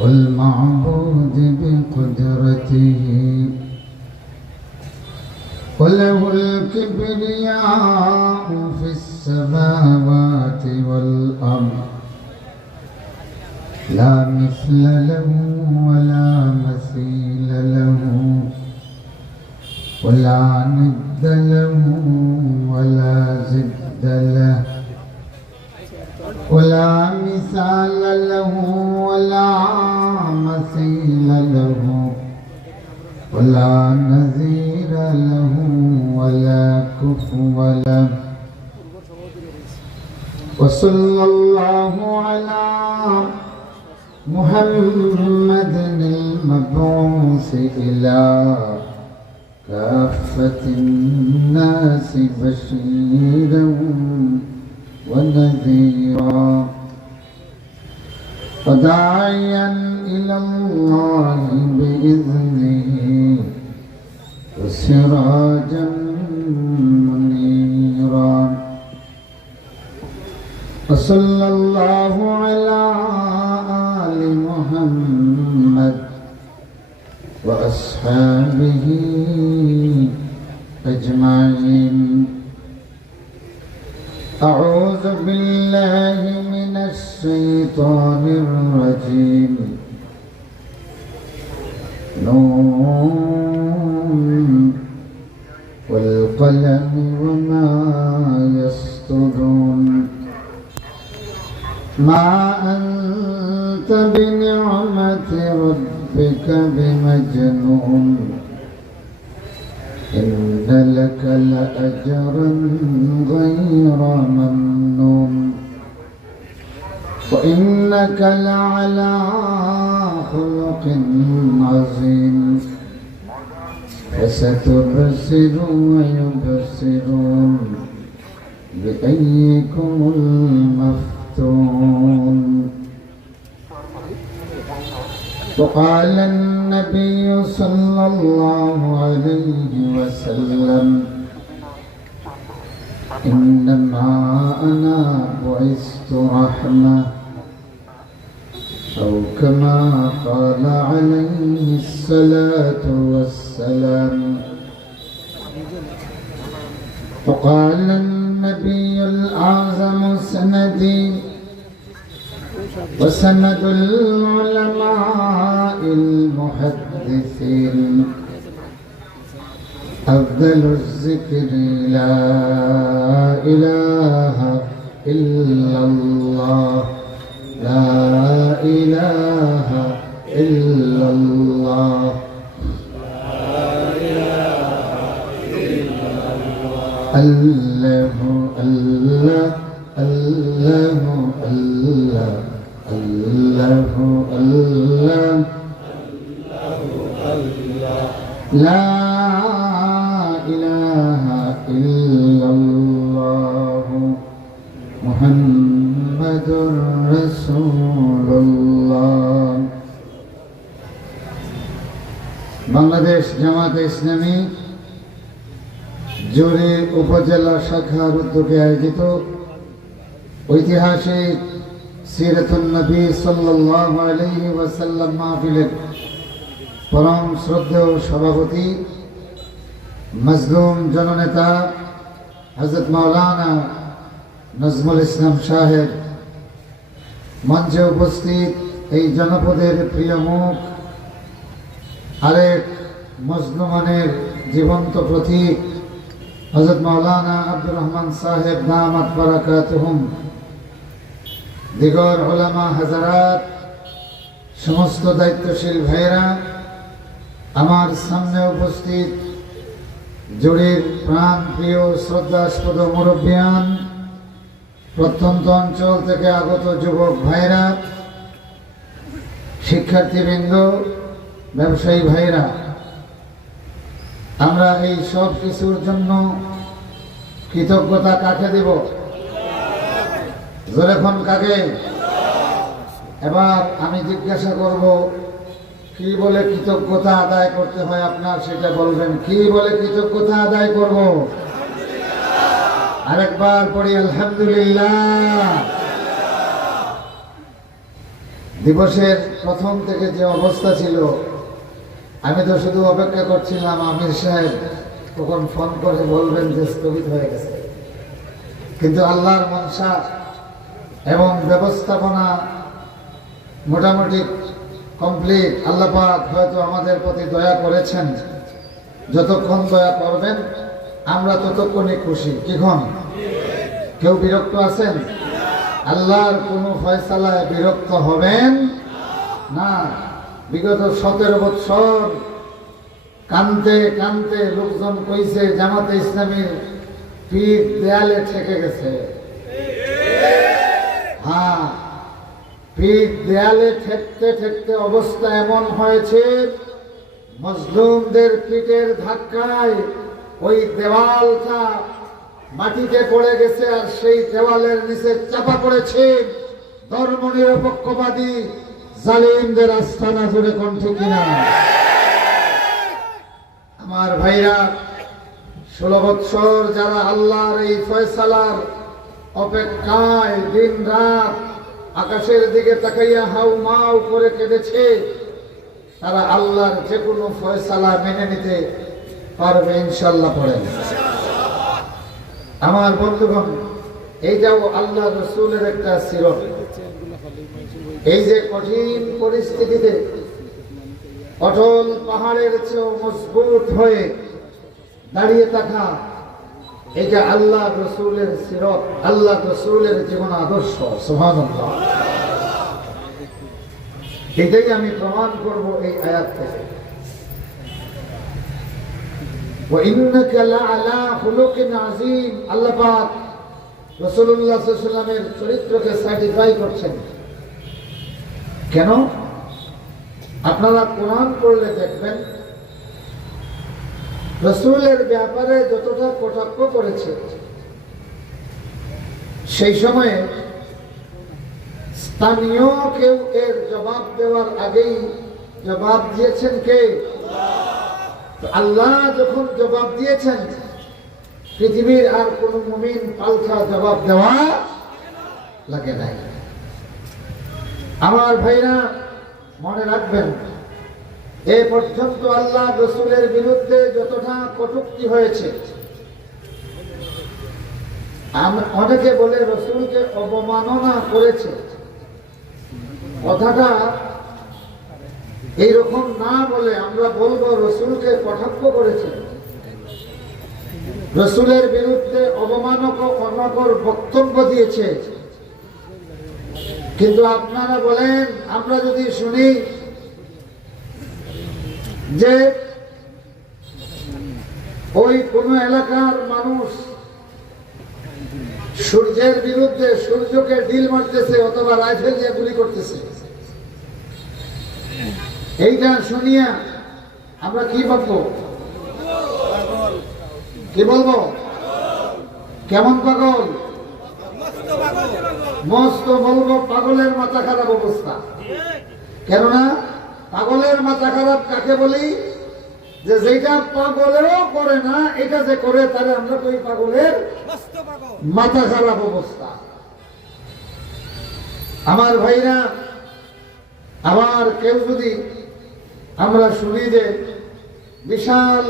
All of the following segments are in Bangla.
والمعبود بقدرته وله الكبرياء في السماوات والأرض لا مثل له ولا مثيل له ولا ند له ولا زد له ولا مثال له ولا مثيل له ولا نذير له ولا كفو له وصلى الله على محمد المبعوث إلى كافة الناس بشيرا ونذيرا وداعيا إلى الله بإذنه وسراجا منيرا وصلى الله على آل محمد وأصحابه أجمعين. أعوذ بالله من الشيطان الرجيم. نون والقلم وما يسطرون ما أنت بنعمة ربك بمجنون إن لك لأجرا غير ممنون وإنك لعلى خلق عظيم فستبصر ويبصرون بأيكم المفتون. وقال النبي صلى الله عليه وسلم إنما أنا بعثت رحمة أو كما قال عليه الصلاة والسلام. وقال النبي الأعظم سندي وسند العلماء المحدثين أفضل الذكر لا إله إلا الله لا إله إلا الله الله الله الله الله الله الله لا إله إلا الله محمد رسول الله. বাংলাদেশ জামাতে ইসলামী জোরে উপজেলা শাখার উদ্যোগে আয়োজিত ঐতিহাসিক সিরাতুন নবী সাল্লাল্লাহু আলাইহি ওয়াসাল্লাম মাহফিলের পরম শ্রদ্ধেয় সভাপতি মজলুম জননেতা হযরত মাওলানা নজমুল ইসলাম সাহেব, মঞ্চে উপস্থিত এই জনপদের প্রিয় মুখ, আরেক মজলুমানের জীবন্ত প্রতীক হযরত মাওলানা আব্দুর রহমান সাহেব দামাত বারাকাতুহুম, দিগর উলামা হাজারাত, সমস্ত দায়িত্বশীল ভাইয়েরা, আমার সামনে উপস্থিত জুড়ির প্রাণ প্রিয় শ্রদ্ধাস্পদ মুরব্বিয়ান, প্রত্যন্ত অঞ্চল থেকে আগত যুবক ভাইরা, শিক্ষার্থীবৃন্দ, ব্যবসায়ী ভাইরা, আমরা এই সব কিছুর জন্য কৃতজ্ঞতা কাকে দেব? জোরেখন কাকে? এবার আমি জিজ্ঞাসা করব, কি বলে কৃতজ্ঞতা আদায় করতে হয় আপনার সেটা বলবেন। কি বলে কৃতজ্ঞতা আদায় করব? আরেকবার পড়ি আলহামদুলিল্লাহ। দিবসের প্রথম থেকে যে অবস্থা ছিল, আমি তো শুধু অপেক্ষা করছিলাম আমির সাহেব কখন ফোন করে বলবেন যে স্থগিত হয়ে গেছে। কিন্তু আল্লাহর মনসা এবং ব্যবস্থাপনা মোটামুটি কমপ্লিট। আল্লাহ পাক হয়তো আমাদের প্রতি দয়া করেছেন, যতক্ষণ দয়া করবেন আমরা ততক্ষণই খুশি। কিখন কেউ বিরক্ত আছেন? আল্লাহর কোনো ফয়সালায় বিরক্ত হবেন না। বিগত 17 বছর কানতে কানতে লোকজন কইছে জামাতে ইসলামীর পিঠ দেয়ালে ঠেকে গেছে। হ্যাঁ, পিঠ দেয়ালে ঠেকতে ঠেকতে অবস্থা এমন হয়েছে, মজলুমদের পিঠের ধাক্কায় ওই দেওয়ালটা মাটিতে পড়ে গেছে, আর সেই দেওয়ালের নিচে চাপা পড়েছে ধর্মনিরপেক্ষবাদী জালিমদের আস্তানা। জুড়ে কণ্ঠ কিনা? আমার ভাইরা, 16 বছর যারা আল্লাহর এই ফয়সালার অপেক্ষায় দিন রাত আকাশের দিকে তাকাইয়া হাউ মাউ করে কেঁদেছে, তারা আল্লাহর যে কোনো ফয়সালা মেনে নিতে পারবে ইনশাল্লাহ। পড়েন আমার বন্ধুগণ, এইটাও আল্লাহ রসুলের একটা সিরত। এই যে কঠিন পরিস্থিতিতে অটল পাহাড়ের চেয়েও মজবুত হয়ে দাঁড়িয়ে থাকা, এটা আল্লাহ রসুলের সিরত, আল্লাহ রসুলের জীবন আদর্শ। সুবহানাল্লাহ। এটাই আমি প্রমাণ করব এই আয়াত থেকে। وَإِنَّكَ لَعَلَى خُلُقٍ عَظِيمٍ। আল্লাহ পাক রাসূলুল্লাহ সাল্লাল্লাহু আলাইহি ওয়াসাল্লামের চরিত্রকে সার্টিফাই করছেন। কেন? আপনারা কোরআন পড়লে দেখবেন রাসূলের ব্যাপারে যতটা কটাক্ষ করেছে, সেই সময়ে স্থানীয় কেউ এর জবাব দেওয়ার আগেই জবাব দিয়েছেন কে? আল্লাহ। যখন জবাব দিয়েছেন, পৃথিবীর আর কোন মুমিন পাল্টা জবাব দেওয়া লাগে নাই। আমার ভাইরা, মনে রাখবেন, এ পর্যন্ত আল্লাহ রসুলের বিরুদ্ধে যতটা কটূক্তি হয়েছে, অনেকে বলে রসুলকে অবমাননা করেছে। কথাটা এইরকম না বলে আমরা বলবো রসুলকে কটাক্ষ করেছে, রসুলের বিরুদ্ধে অবমানক অনকর বক্তব্য দিয়েছে। কিন্তু আপনারা বলেন, আমরা যদি শুনি যে ওই কোন এলাকার মানুষ সূর্যের বিরুদ্ধে সূর্যকে ঢিল মারতেছে অথবা রাইফেল দিয়ে গুলি করতেছে, এইটা শুনিয়া আমরা কি ভাববো? কি বলবো? কেমন পাগল? মস্ত বলবো পাগলের মাথা খারাপ অবস্থা। কেননা পাগলের মাথা খারাপ কাকে বলি? যে যেটা পাগলেরও করে না, এটা যে করে তাহলে আমরা কই পাগলের মাথা খারাপ অবস্থা। আমার ভাইরা, আবার কেউ যদি আমরা শুনি যে বিশাল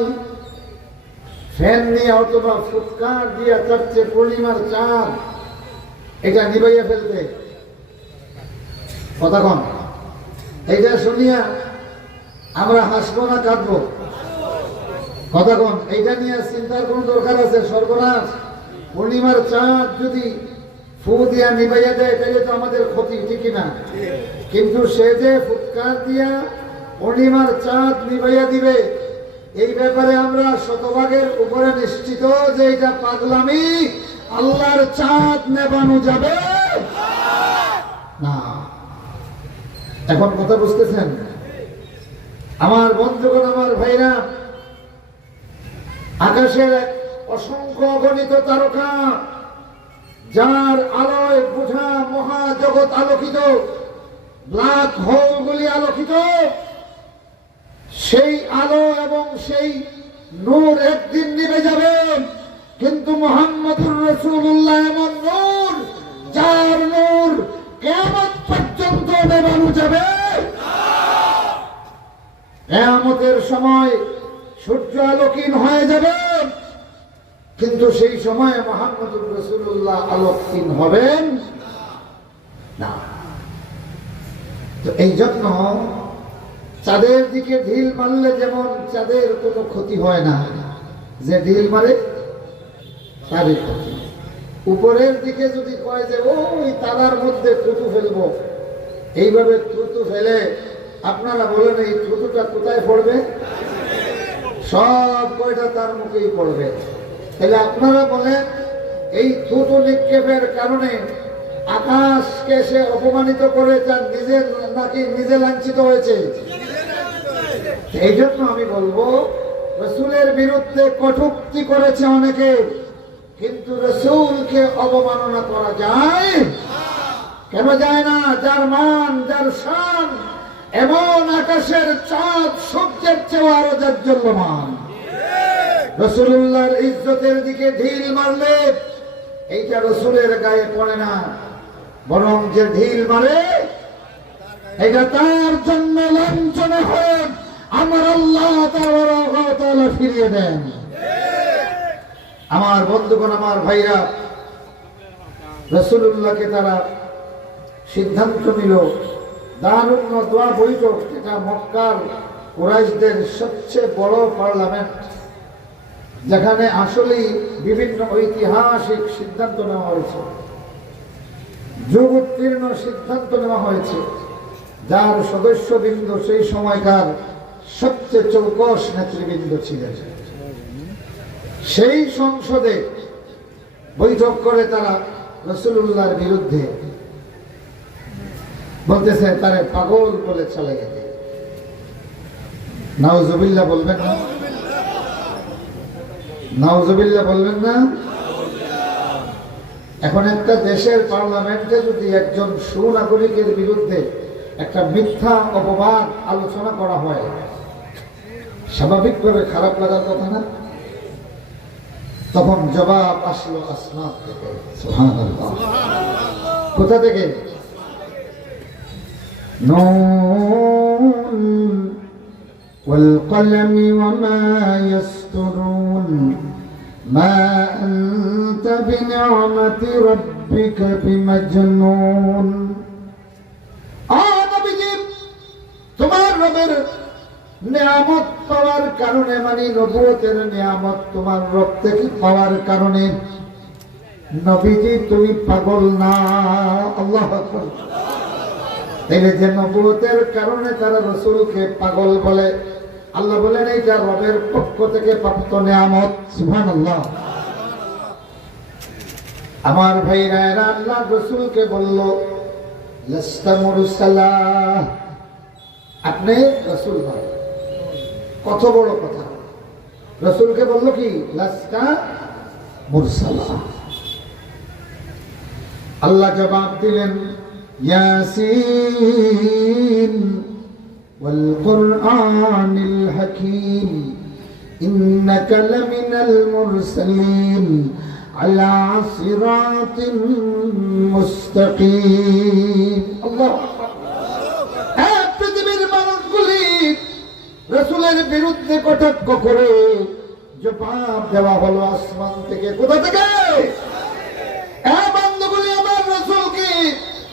ফ্যান নিয়ে অথবা ফুটকার দিয়ে চাচ্ছে পূর্ণিমার চাঁদ, এটা নিবাইয়া ফেলতে, কতক্ষণ এইটা শুনিয়া আমরা হাসবো না কাঁদবো? কতক্ষণ এইটা নিয়ে চিন্তার কোন দরকার আছে? সর্বনাশ, পূর্ণিমার চাঁদ যদি ফু দিয়া নিবাইয়া দেয় তাহলে তো আমাদের ক্ষতি, ঠিক না? কিন্তু সে যে ফুটকার দিয়া পূর্ণিমার চাঁদ নিবাইয়া দিবে, এই ব্যাপারে আমরা শতভাগের উপরে নিশ্চিত যে এটা পাগলামি। আল্লাহর চাঁদ নেবানো যাবে না। এখন কথা বুঝতেছেন আমার বন্ধুগণ, আমার ভাইরা? আকাশের অসংখ্য অগণিত তারকা, যার আলোয় বোঝা মহাজগৎ আলোকিত, ব্ল্যাক হোলগুলি আলোকিত, সেই আলো এবং সেই নূর একদিন নিভে যাবে। কিন্তু মুহাম্মদুর রাসূলুল্লাহ এমন নূর, যার নূর কিয়ামত পর্যন্ত ডোবানো যাবে। কিয়ামতের সময় সূর্য আলোকহীন হয়ে যাবে, কিন্তু সেই সময় মুহাম্মদুর রাসূলুল্লাহ আলোকহীন হবেন না। তো এই জন্য চাঁদের দিকে ঢিল মারলে যেমন চাঁদের কোনো ক্ষতি হয় না, যে ঢিল মারে তারই ক্ষতি। উপরের দিকে যদি কয় যে ওই তারার মধ্যে থুতু ফেলবো, এইভাবে থুতু ফেলে আপনারা বলেন এই থুতুটা কোথায় পড়বে? সব কয়টা তার মুখেই পড়বে। তাহলে আপনারা বলেন এই থুতু নিক্ষেপের কারণে আকাশকে সে অপমানিত করে তার নিজের নাকি নিজে লাঞ্ছিত হয়েছে? এই জন্য আমি বলবো রাসূলের বিরুদ্ধে কটূক্তি করেছে অনেকে, কিন্তু রাসূলকে অবমাননা করা যায়? কেন যায় না? যার মান, যার শান এমন আকাশের চাঁদ সূর্যের চেয়ে আরো জাজ্জল্যমান। রাসূলুল্লাহর ইজ্জতের দিকে ঢিল মারলে এইটা রাসূলের গায়ে পড়ে না, বরং যে ঢিল মারে এটা তার জন্য লাঞ্ছনা হয়, আমার আল্লাহ তাআলা ফিরিয়ে দেন। আমার বন্ধুগণ, আমার ভাইরা, রাসূলুল্লাহকে তারা সিদ্ধান্ত নিল দারুন নদওয়া বৈঠক, যেটা মক্কার কুরাইশদের সবচেয়ে বড় পার্লামেন্ট, যেখানে আসলেই বিভিন্ন ঐতিহাসিক সিদ্ধান্ত নেওয়া হয়েছে, যুগ উত্তীর্ণ সিদ্ধান্ত নেওয়া হয়েছে, যার সদস্যবৃন্দ সেই সময়কার সবচেয়ে চৌকস নেতৃবৃন্দ ছিলেন। সেই সংসদে বৈঠক করে তারা রাসূলুল্লাহর বিরুদ্ধে বলতেছে তারে পাগল বলে চলে গেছে। নাউজুবিল্লাহ বলবেন না? নাউজুবিল্লাহ বলবেন না? এখন একটা দেশের পার্লামেন্টে যদি একজন সুনাগরিকের বিরুদ্ধে একটা মিথ্যা অপবাদ আলোচনা করা হয়, স্বাভাবিকভাবে খারাপ লাগার কথা না? তখন জবাব আসলো আসমান থেকে। সুবহানাল্লাহ। কোথা থেকে? নুন ওয়াল কলমি ওয়া মা ইয়াসতুরুন মা আনতা বিনি'মাতি রাব্বিকা বিমাজনুন। নবীজি, তোমার রবের নিয়ামত পাওয়ার কারণে, মানে নবুয়তের নিয়ামত তোমার রব থেকে পাওয়ার কারণে নবীজি তুমি পাগল না। আল্লাহু আকবার। তাইলে যে নবুয়তের কারণে তারা রাসূলকে পাগল বলে, আল্লাহ বলেন এইটা রবের পক্ষ থেকে প্রাপ্ত নিয়ামত। সুবহানাল্লাহ। আমার ভাইরা, এরা আল্লাহ রাসূলকে বলল লাস্তা মুরসালা, আপনি রাসূল নয়। কত বড় কথা! রাসূলকে বলল কি? লাস্তা মুরসালা। আল্লাহ জবাব দিলেন ইয়াসিন ওয়াল কুরআনিল হাকীম ইন্নাকা লামিনাল মুরসালিন আলা সিরাতিন মুস্তাকিম। আল্লাহু আকবার। পৃথিবীর মানুষগুলি রাসূলের বিরুদ্ধে কটাক্ষ করে জবাব দেওয়া হলো আসমান থেকে। কোথা থেকে? বান্দগুলি আমার রাসূলকে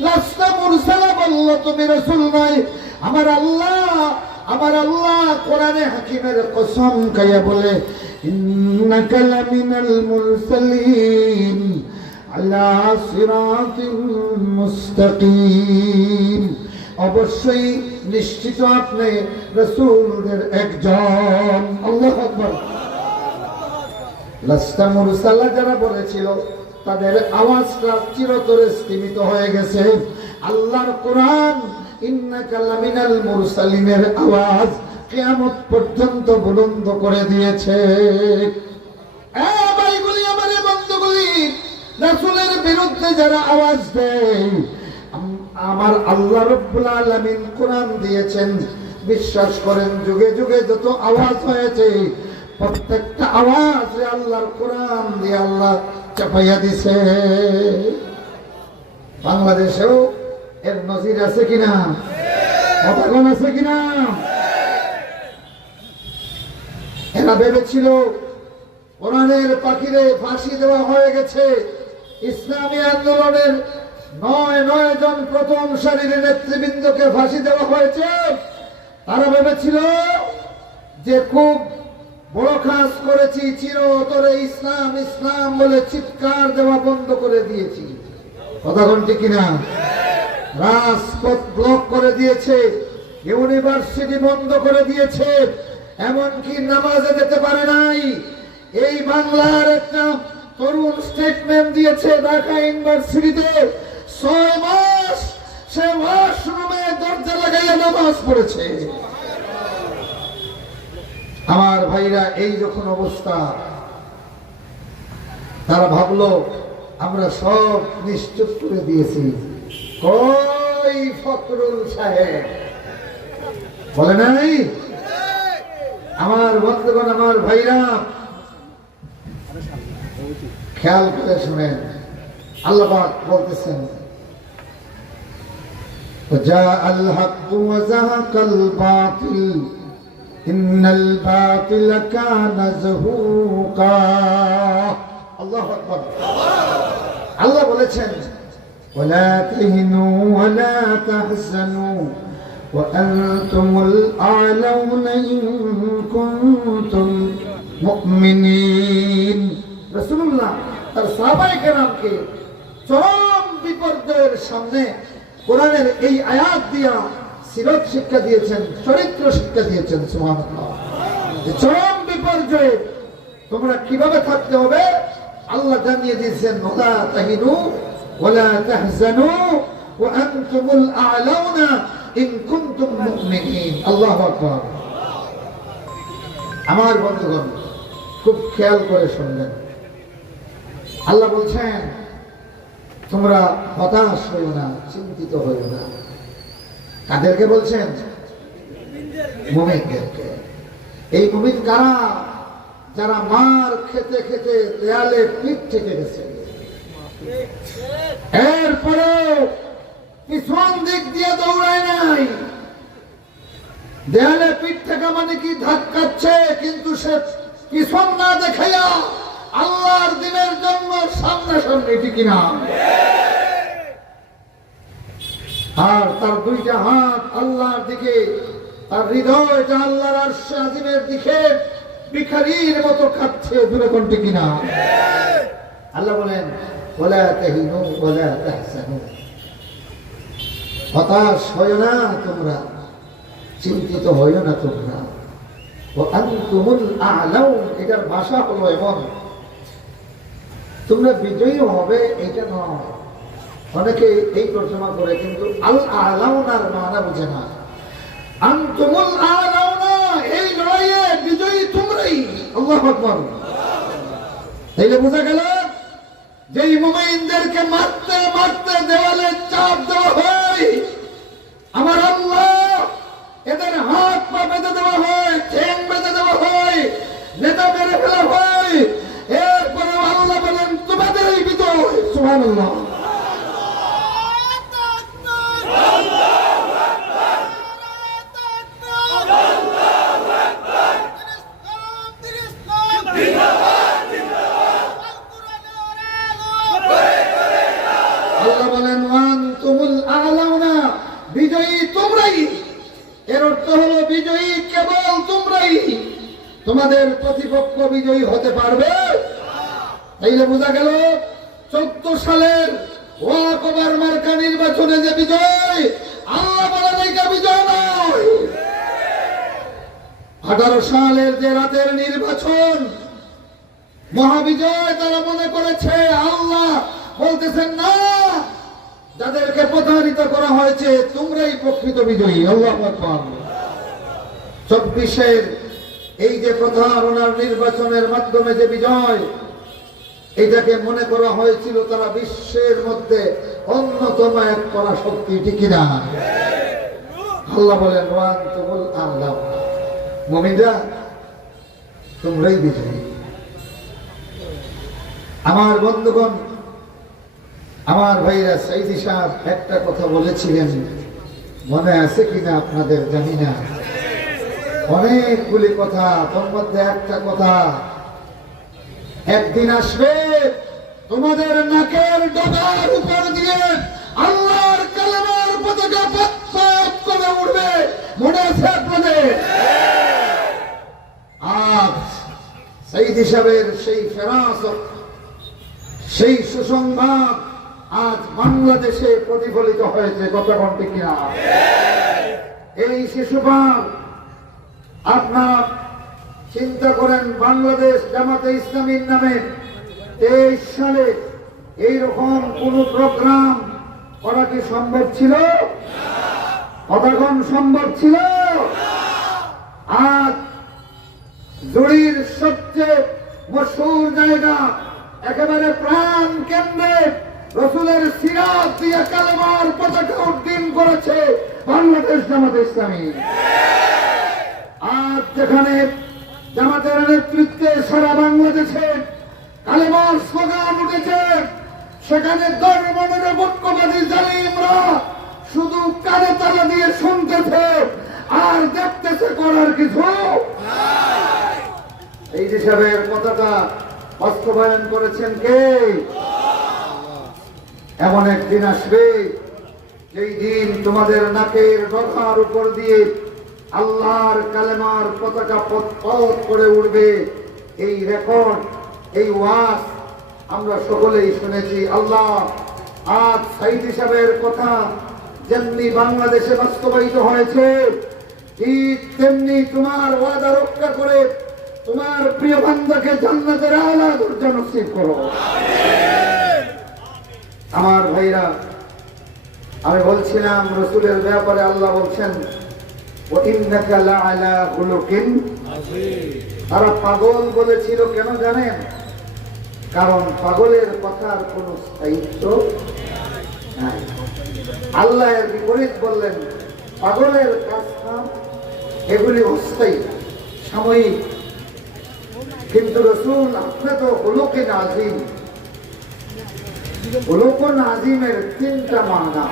লাস্তা মুরসালা বলল, তুমি রাসূল নয়। আমার আল্লাহ কোরআনে হাকিমের কসম খাইয়া বলে ইন্নাকা লামিনাল মুরসালিন আলা সিরাতিন মুস্তাকিম। অবশ্যই নিশ্চিত আপনি রাসূলদের একজন। আল্লাহু আকবার। লাস্তা মুরসালা যারা বলেছিল তাদের আওয়াজটা চিরতরে স্থিমিত হয়ে গেছে। আল্লাহর কোরআন ইন্নাকা লামিনাল মুরসালিনের আওয়াজ কিয়ামত পর্যন্ত বুলন্দ করে দিয়েছে। ভাইগুলি, আমার বন্ধুগুলি, রাসূলের বিরুদ্ধে যারা আওয়াজ দেয়, আমার আল্লাহ রাব্বুল আলামিন কোরআন দিয়েছেন। বিশ্বাস করেন যুগে যুগে যত আওয়াজ হয়েছে প্রত্যেকটা আওয়াজে আল্লাহর কোরআন দিয়ে আল্লাহ চাপাইয়া দিছে। বাংলাদেশেও এর নজির আছে কিনা? কতক্ষণ আছে কিনা? এরা ভেবেছিল কোরআনের পাখিরে ফাঁসি দেওয়া হয়ে গেছে। ইসলামী আন্দোলনের ৯ জন প্রথম সারির নেতৃবৃন্দকে ফাঁসি দেওয়া হয়েছে। তারা ভেবেছিল যে খুব বড় কাজ করেছি, চিরতরে ইসলাম ইসলাম বলে চিৎকার দেওয়া বন্ধ করে দিয়েছি। কতক্ষণ ঠিক কিনা? রাজপথ ব্লক করে দিয়েছে, ইউনিভার্সিটি বন্ধ করে দিয়েছে, এমনকি নামাজে যেতে পারে নাই। এই বাংলার একটা তরুণ স্টেটমেন্ট দিয়েছে ঢাকা ইউনিভার্সিটিতে ৬ মাস সে ওয়াশরুমে দরজা লাগাইয়া নামাজ পড়েছে। আমার ভাইরা, এই যখন অবস্থা, তারা ভাবলো আমরা সব নিশ্চুপ করে দিয়েছি। কই ফখরুল সাহেব বলে নাই? আমার বন্ধুগণ, আমার ভাইরা, খেয়াল করে শুনেন, আল্লাহ পাক বলতেছেন জাআল হাক্কু ওয়া যাহাকাল বাতিল ইন্নাল বাতিলা কানা যাহুকা। আল্লাহু আকবার। আল্লাহ বলেছেন ওয়ালা তাহিনু ওয়ালা তাহজানু ওয়া আনতুমুল আ'লাউনা ইন কুনতুম মুমিনিন। রাসূলুল্লাহ তার সাহাবায়ে কেরামকে চরম বিপর্যয়ের সামনে কোরআনের এই আয়াত দিয়া সিরাত শিক্ষা দিয়েছেন, চরিত্র শিক্ষা দিয়েছেন। সুবহানাল্লাহ। চরম বিপর্যয়ে তোমরা কিভাবে থাকতে হবে আল্লাহ জানিয়ে দিয়েছেন। ওয়ালা তাহিনু ওয়ালা তাহজানু ওয়া আনতুমুল আ'লাউনা ইন কুনতুম মুমিনিন। আল্লাহু আকবার। আমার বন্ধুগণ, খুব খেয়াল করে শুনবেন, আল্লাহ বলছেন তোমরা হতাশ হইও না, চিন্তিত হইও না। কাদেরকে বলছেন? মুমিনদেরকে। এই মুমিন কারা? যারা মার খেতে খেতে দেয়ালে পিঠ থেকে গেছে, এরপরে পিছন দিক দিয়ে দৌড়ায় নাই। দেয়ালে পিঠ থেকে মানে কি ধাক্কাচ্ছে, কিন্তু সে পিছন না দেখাইয়া আল্লাহর দিনের জন্য সামনাসামনি, ঠিক না? আর তার দুইটা হাত আল্লাহর দিকে, তার হৃদয়টা আল্লাহর আরশ আজিমের দিকে ভিখারির মতো কাঁপছে। দূরে কোন, ঠিক না? আল্লাহ বলেন ওয়ালা তাহিনু ওয়ালা তাহজানু, হতাশ হয়ো না তোমরা, চিন্তিত হয়ো না তোমরা। ওয়া আনতুমুল আ'লাউন, এটার ভাষা হলো এমন, তোমরা বিজয়ী হবে এটা নয়। অনেকে এই তর্জমা করে, কিন্তু আল আ'লাউনার মানা বুঝে না। আনতুমুল আ'লাউনা, এই লড়াইয়ে বিজয়ী তোমরাই। আল্লাহু আকবার। তাইলে বোঝা গেল যে মুমিনদেরকে মারতে মারতে দেওয়ালে চাপ দেওয়া হয়, আমার আল্লাহ এদের হাত পা বেঁধে দেওয়া হয়, ঠ্যাং বেঁধে দেওয়া হয়, নেতা মেরে ফেলা হয়, এরপরে আল্লাহ বলেন তোমাদের এই বিজয়। সুবহানাল্লাহ। আল্লাহ বলেন ওয়ানতুমুল আ'লাউনা, বিজয়ী তোমরাই। এর অর্থ হলো বিজয়ী কেবল তোমরাই, তোমাদের প্রতিপক্ষ বিজয়ী হতে পারবে। তাইলে বোঝা গেল 14 সালের ওয়াক ওভার মার্কা নির্বাচনে যে বিজয়, আল্লাহ বলেন এইটা বিজয় নয়। 18 সালের যে রাতের নির্বাচন মহাবিজয় তারা মনে করেছে, আল্লাহ বলতেছেন না, যাদেরকে প্রতারিত করা হয়েছে তোমরাই প্রকৃত বিজয়ী। আল্লাহু আকবার। 24-এর এই যে প্রতারণার নির্বাচনের মাধ্যমে যে বিজয়, এটাকে মনে করা হয়েছিল তারা বিশ্বের মধ্যে অন্যতম এক পরাশক্তি, ঠিক না? আল্লাহ বলেন ওয়ানতুমুল আ'লাউন, মুমিনরা তোমরাই বিজয়ী। আমার বন্ধুগণ, আমার ভাইরা, সাইদি সাহেব একটা কথা বলেছিলেন, মনে আছে কিনা আপনাদের জানি না। অনেকগুলি কথা, তোর মধ্যে একটা কথা, একদিন আসবে তোমাদের নাকের ডগার উপর দিয়ে আল্লাহর কালেমার পতাকা পথ করে উঠবে। মনে আছে আপনাদের? আজ সাইদি সাহেবের সেই ফেরাসত, সেই সুসংবাদ আজ বাংলাদেশে প্রতিফলিত হয়েছে। কথা বলতে কিনা? এই শিশুপাল, আপনারা চিন্তা করেন, বাংলাদেশ জামাতে ইসলামীর নামে 23 সালে এইরকম কোন প্রোগ্রাম করা কি সম্ভব ছিল? কতক্ষণ সম্ভব ছিল? আজ জুড়ির সবচেয়ে মশহুর জায়গা, একেবারে প্রাণ কেন্দ্রে রসুলের সিরাত দিয়ে কালেমার পতাকা উড্ডীন করেছে বাংলাদেশ জামাতে ইসলামী। আজ যেখানে জামাতের নেতৃত্বে সারা বাংলাদেশে কালেমার স্লোগান উঠেছে, সেখানে ধর্মনিরপেক্ষবাদী জালিমরা শুধু কানে তালা দিয়ে শুনতেছে আর দেখতেছে, করার কিছু। এই হিসাবের কথাটা বাস্তবায়ন করেছেন কে? এমন একদিন আসবে যেই দিন তোমাদের নাকের ডগার উপর দিয়ে আল্লাহর কালেমার পতাকা পথ করে উঠবে। এই রেকর্ড, এই ওয়াজ আমরা সকলেই শুনেছি। আল্লাহ আজ সাইদি সাহেবের কথা যেমনি বাংলাদেশে বাস্তবায়িত হয়েছে, ঠিক তেমনি তোমার ওয়াদা রক্ষা করে তোমার প্রিয় বান্দাকে জান্নাতের আলা দরজা নসিব করো। আমার ভাইরা, আমি বলছিলাম রসুলের ব্যাপারে আল্লাহ বলছেন, তারা পাগল বলেছিল। কেন জানেন? কারণ পাগলের কথার কোন স্থায়িত্ব নাই। আল্লাহ এর বিপরীত বললেন, পাগলের কাজ এগুলি অস্থায়ী, সাময়িক। কিন্তু রসুল, আপনি তো হুলুকিন আজিম। হুলুকুন আজিমের 3টা মানা।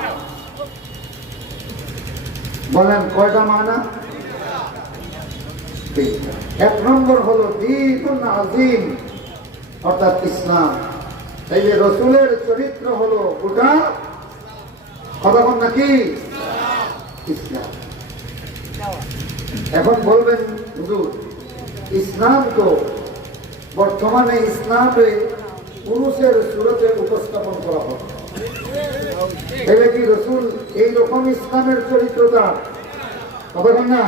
বলেন কয়টা মানা? 3টা। 1 নম্বর হলো দীনুন আজিম, অর্থাৎ ইসলাম। এই যে রসুলের চরিত্র হলো ওটা কতক্ষণ নাকি ইসলাম। এখন বলবেন হুজুর, ইসলাম তো বর্তমানে ইসলামে পুরুষের সুরতে উপস্থাপন করা হয়। এলে কি রসুল এইরকম ইসলামের চরিত্রটা কতক্ষণ না?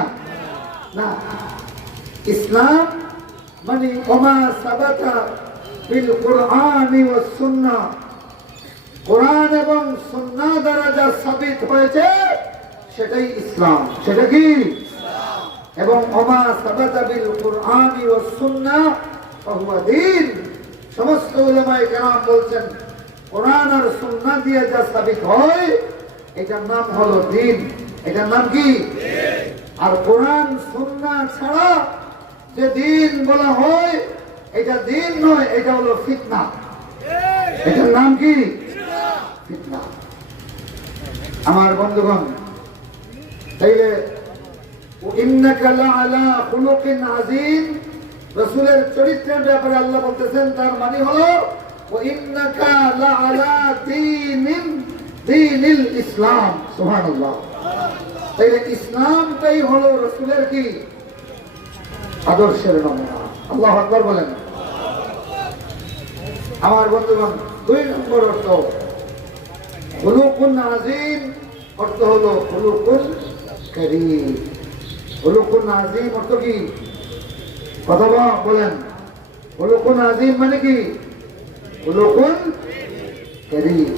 না, ইসলাম মানে ওমা সাবাতা বিল কুরআনি ওয়াস সুন্নাহ, কোরআন এবং সুন্নাহ দ্বারা যা সাবিত হয়েছে সেটাই ইসলাম। সেটা কি? এবং ওমা সাবাতা বিল কুরআনি ওয়াস সুন্নাহ ফাহুয়া দীন। সমস্ত উলামায়ে কেরাম বলছেন, কোরআন আর সুন্নাহ দিয়ে যা সাবিত হয় এটার নাম হলো দ্বীন। এটার নাম কি? আর কোরআন সুন্নাহ ছাড়া যে দ্বীন বলা হয় এটা দ্বীন নয়, এটা হলো ফিতনা। এটার নাম কি? ফিতনা। আমার বন্ধুগণ, তাইলে ইন্নাকা লাআলা খুলুকিন আযীম, রাসূলের চরিত্রের ব্যাপারে আল্লাহ বলতেছেন, তার মানে হলো ইন্নাকা লাআলা দীনিল ইসলাম। সুবহানাল্লাহ। তাইলে ইসলামটাই হলো রাসূলের কি? আদর্শের নমুনা। আল্লাহু আকবার বলেন। আমার বন্ধুগণ, 2 নম্বর অর্থ খুলুকুন আযীম, অর্থ হলো খুলুকুল কারীম। খুলুকুন আযীম অর্থ কি? কথা বলেন। খুলুকুন আযীম মানে কি? খুলুকুল কারীম।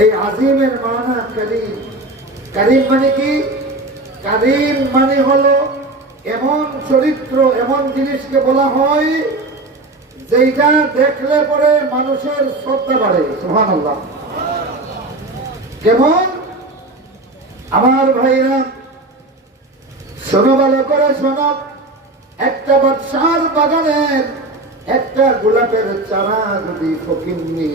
এই আজিমের মানা কারীম। কারীম মানে কি? কারীম মানে হলো এমন চরিত্র, এমন জিনিসকে বলা হয় যেটা দেখলে পরে মানুষের শ্রদ্ধা বাড়ে। সুবহানাল্লাহ। কেমন? আমার ভাইরা, শোনো ভালো করে শোনো, একটা বাদশার বাগানের একটা গোলাপের চারা যদি ফকিন্নি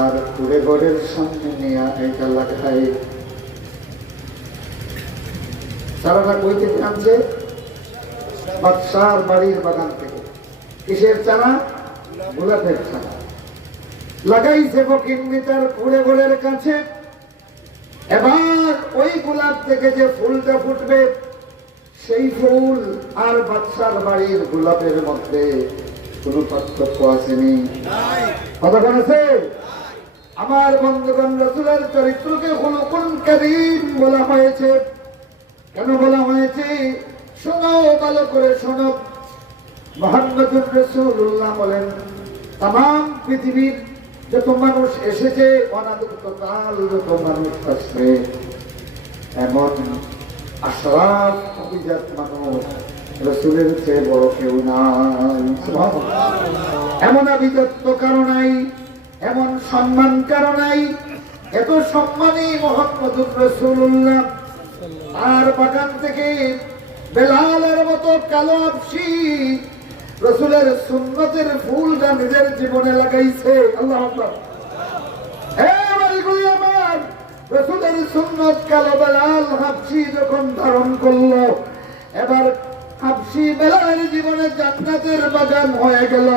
আর কুড়ে ঘরের সামনে নিয়ে এটা লাগায়, চারাটা কই থেকে আনছে? বাদশার বাড়ির বাগান থেকে। কিসের চারা? গোলাপের চারা। লাগাইছে ফকিন্নি তার কুড়ে ঘরের কাছে। এবার ওই গোলাপ থেকে যে ফুলটা ফুটবে, সেই ফুল আর বাদশার বাড়ির গোলাপের মধ্যে কোন পার্থক্য আসেনি। কথা বলেছে? আমার বন্ধুগণ, রাসূলের চরিত্রকে খুলুকুন কারীম বলা হয়েছে। কেন বলা হয়েছে? শোনো, ভালো করে শোনো। মুহাম্মদুর রাসূলুল্লাহ বলেন, তাম পৃথিবীর যত মানুষ এসেছে, অনাদিকাল যত মানুষ আসবে, এমন আশরাফ অভিজাত মানুষ রাসূলের চেয়ে বড় কেউ নাই। এমন আভিজাত্য কারো নাই, এমন সম্মান কারো নাই। এত সম্মানী মুহাম্মদুর রাসূলুল্লাহ। আর বাগান থেকে বেলালের মতো কালো আবশি রাসূলের সুন্নতের ফুলটা নিজের জীবনে লাগাইছে। আল্লাহু আকবার। আমার রাসূলের সুন্নত কালো বেলাল হাবশি যখন ধারণ করলো, এবার হাবশি বেলালের জীবনে জান্নাতের বাগান হয়ে গেল,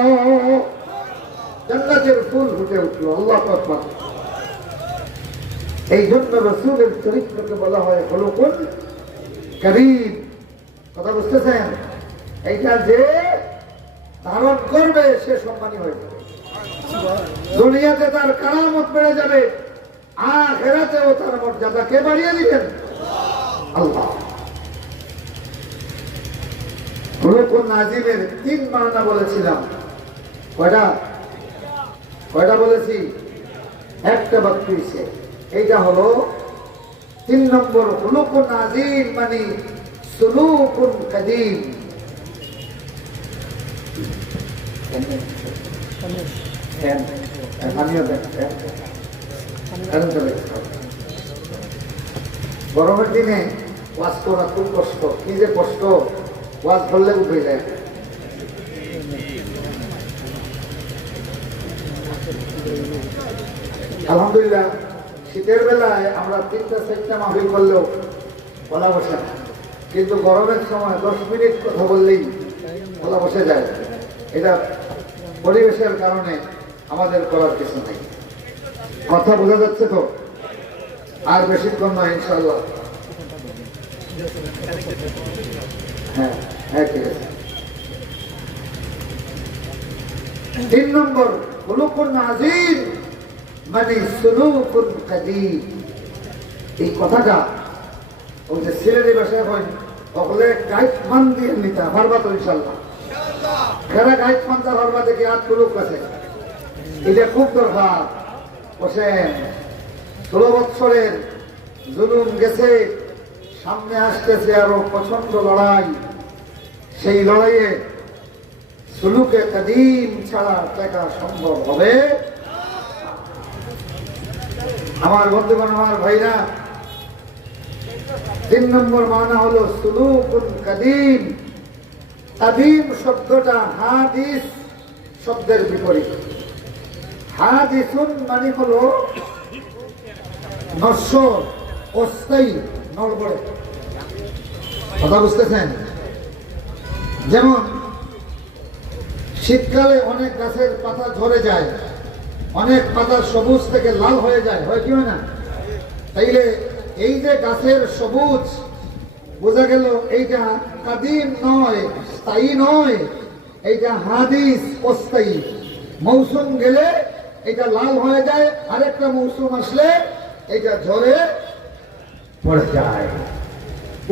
জান্নাতের ফুল ফুটে উঠলো। আল্লাহু আকবার। এই জন্য রাসূলের চরিত্রকে বলা হয় খুলুকুন কারীম। কথা বুঝতেছেন? এইটা যে ধারণ করবে সে সম্মানী হয়ে যাবে, দুনিয়াতে তার কারামত বেড়ে যাবে, আখিরাতেও তার মর্যাদাকে বাড়িয়ে দিবেন আল্লাহ। খুলুকুন নাজিমের 3 মানা বলেছিলাম। কয়টা বলেছি? একটা বাকি হয়েছে। এইটা হলো 3 নম্বর। খুলুকুন নাজিম মানে সুলুকুন কাদীম। গরমের দিনে ওয়াজ করা খুব কষ্ট। কি যে কষ্ট! ওয়াজ ধরলে উঠে যায়। আলহামদুলিল্লাহ, শীতের বেলায় আমরা 3টা-4টা মাহফিল করলেও বলা বসে না, কিন্তু গরমের সময় 10 মিনিট কথা বললেই বলা বসে যায়। এটা পরিবেশের কারণে আমাদের করার কিছু নেই। কথা বোঝা যাচ্ছে তো? আর বেশিক্ষণ নয় ইনশাআল্লাহ। হ্যাঁ হ্যাঁ, ঠিক আছে। 3 নম্বর খুলুকুন নাজিম মানে সুলুকুন কাদীম। এই কথাটা ওই যে সিলেটি ভাষায় হয়, ওগুলো গাইড মান দিয়ে নিতে পারবা তো ইনশাআল্লাহ। খেলা গাইড মানতে পারবা দেখে আর তুলুক আছে, এটা খুব দরকার। বসেন, 16 বৎসরের জুলুম গেছে, সামনে আসতেছে আরো প্রচন্ড লড়াই। সেই লড়াইয়ে সুলুকে কাদীম ছাড়া দেখা সম্ভব হবে? আমার বন্ধুগণ, আমার ভাইরা, 3 নম্বর মানা হলো সুলুকুন কাদীম। কাদীম শব্দটা হাদিস শব্দের বিপরীত। হাদিসুন মানে হলো নশ্বর, অস্থায়ী, নড়বড়ে। কথা বুঝতেছেন? যেমন শীতকালে অনেক গাছের পাতা ঝরে যায়, অনেক পাতা সবুজ থেকে লাল হয়ে যায়, হয় কি হয় না? তাইলে এই যে গাছের সবুজ, বোঝা গেল এইটা কাদিম নয়, স্থায়ী নয়, এইটা হাদিস, অস্থায়ী। মৌসুম গেলে এটা লাল হয়ে যায়, আরেকটা মৌসুম আসলে এটা ঝরে পড়ে যায়।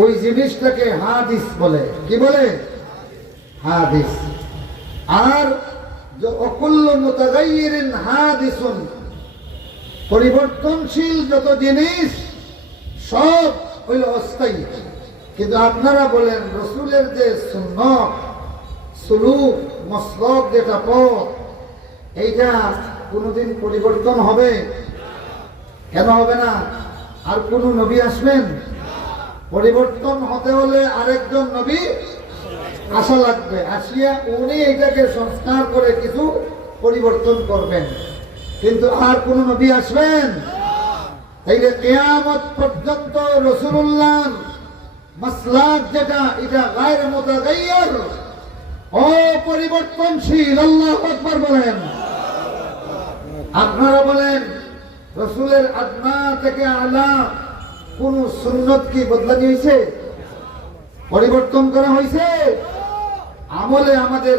ওই জিনিসটাকে হাদিস বলে। কি বলে? হাদিস। আর অকুল্লু মুতাগায়্যিরিন হাদিসুন, পরিবর্তনশীল যত জিনিস সব হইল অস্থায়ী। কিন্তু আপনারা বলেন রাসূলের যে সুন্নাত, সুলুক, মাসলাক, যেটা পথ, এইটা কোনোদিন পরিবর্তন হবে? কেন হবে না? আর কোন নবী আসবেন? পরিবর্তন হতে হলে আরেকজন নবী আসা লাগবে, আসিয়া উনি এটাকে সংস্কার করে কিছু পরিবর্তন করবেন। কিন্তু আর কোন নবী আসবেন? তাইলে কিয়ামত পর্যন্ত রাসূলুল্লাহ মাসলাক যেটা, এটা গায়র মুতাগায়্যির, অপরিবর্তনশীল। আল্লাহু আকবার বলেন। আপনারা বলেন রাসূলের আদনা থেকে আলা কোন সুন্নত কি বদলানি হয়েছে? পরিবর্তন করা হয়েছে? আমলে আমাদের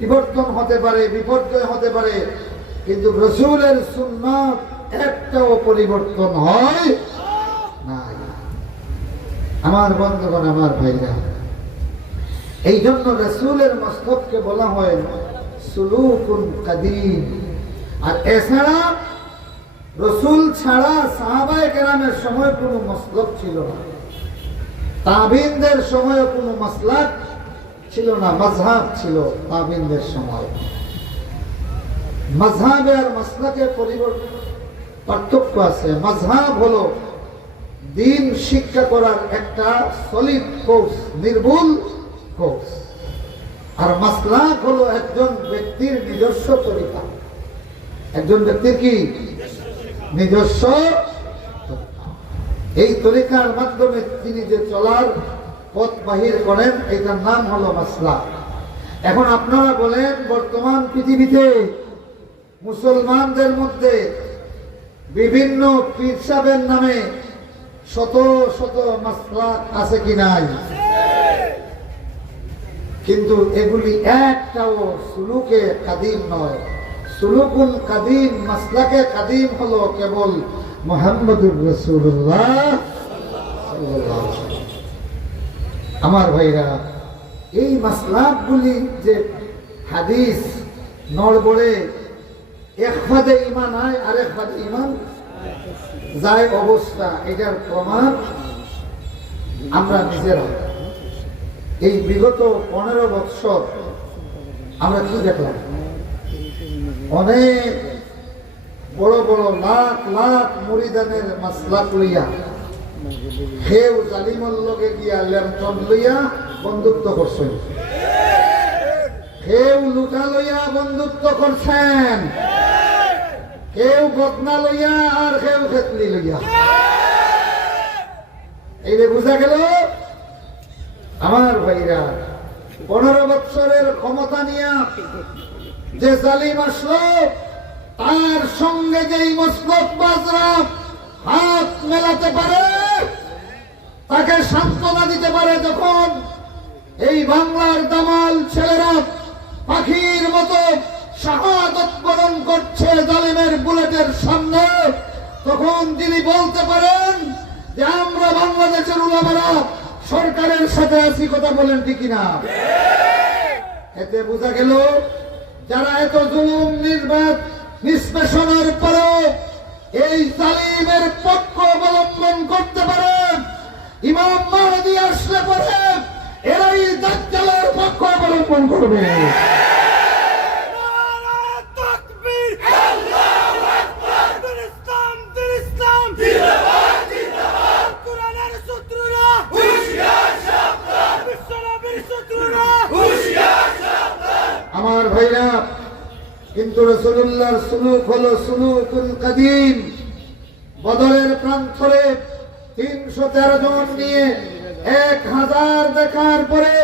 বিবর্তন হতে পারে, বিপর্যয় হতে পারে, কিন্তু রাসূলের সুন্নাত একটাও পরিবর্তন হয় না। আমার বন্ধুগণ, আমার ভাইরা, এই জন্য রাসূলের মাসলককে বলা হয় সুলুকুন কাদিম। আর এছাড়া রাসূল ছাড়া সাহাবায়ে কেরামের সময় কোনো মাসলক ছিল না, তাবিনদের সময় কোনো মাসলাক ছিল না, মাযহাব ছিল তাবিনদের সময়। মাযহাবে আর মাসলাকে পার্থক্য আছে। মাযহাব হলো দিন শিক্ষা করার একটা সলিড কোর্স, নির্ভুল কোর্স। আর মাসলাক হলো একজন ব্যক্তির নিজস্ব তরিকা। একজন ব্যক্তির কি নিজস্ব এই তরিকার মাধ্যমে তিনি যে চলার পথ বাহির করেন, এটার নাম হলো মাসলাক। এখন আপনারা বলেন, বর্তমান পৃথিবীতে মুসলমানদের মধ্যে বিভিন্ন পীর সাহেবের নামে শত শত মাসলাক আছে কি নাই? কিন্তু এগুলি একটাও সুলুকে কাদিম নয়। সুলুকুন কাদিম, মাসলাকে কাদিম হলো কেবল মুহাম্মদুর রাসূলুল্লাহ সাল্লাল্লাহু আলাইহি ওয়াসাল্লাম। আমার ভাইরা, এই মাসলাকগুলি যে হাদিস নড়বড়ে এক ফাদে ঈমান হয় আর এক ফাদে ঈমান যায় অবস্থা, এটার প্রমাণ আমরা নিজেরা। এই বিগত 15 বৎসর আমরা কি দেখলাম? অনেক বড় বড় লাখ লাখ মুরিদানের মাসলাক লইয়া কেউ জালিমর লগে গিয়া ল্যাম্পন লইয়া বন্ধুত্ব করছেন, কেউ লুটা লইয়া বন্ধুত্ব করছেন, কেউ বদনা লইয়া আর কেউ খেতলি লইয়া। এই যে বুঝা গেল আমার ভাইরা, 15 বৎসরের ক্ষমতা নিয়া যে জালিম আসলো, তার সঙ্গে যেই মসলকবাজরা হাত মেলাতে পারে, তাকে সান্ত্বনা দিতে পারে। যখন এই বাংলার দামাল ছেলেরা পাখির মতো শাহাদত বরণ করছে জালিমের বুলেটের সামনে, তখন তিনি বলতে পারেন যে আমরা বাংলাদেশের উলামারা সরকারের সাথে আছি। কথা বলেন ঠিক কিনা? এতে বোঝা গেল যারা এত জুলুম নিষ্পেষণের পরেও এই জালিমের পক্ষ অবলম্বন করতে পারে, ইমাম মাহদী আসলে পরে এরাই দাজ্জালের পক্ষ অবলম্বন করবে। আমার ভাইরা, কিন্তু রাসূলুল্লাহর সুলুক হলো সুলুকুন কাদিম। বদরের প্রান্তরে 313 জন নিয়ে 1000 দেখার পরে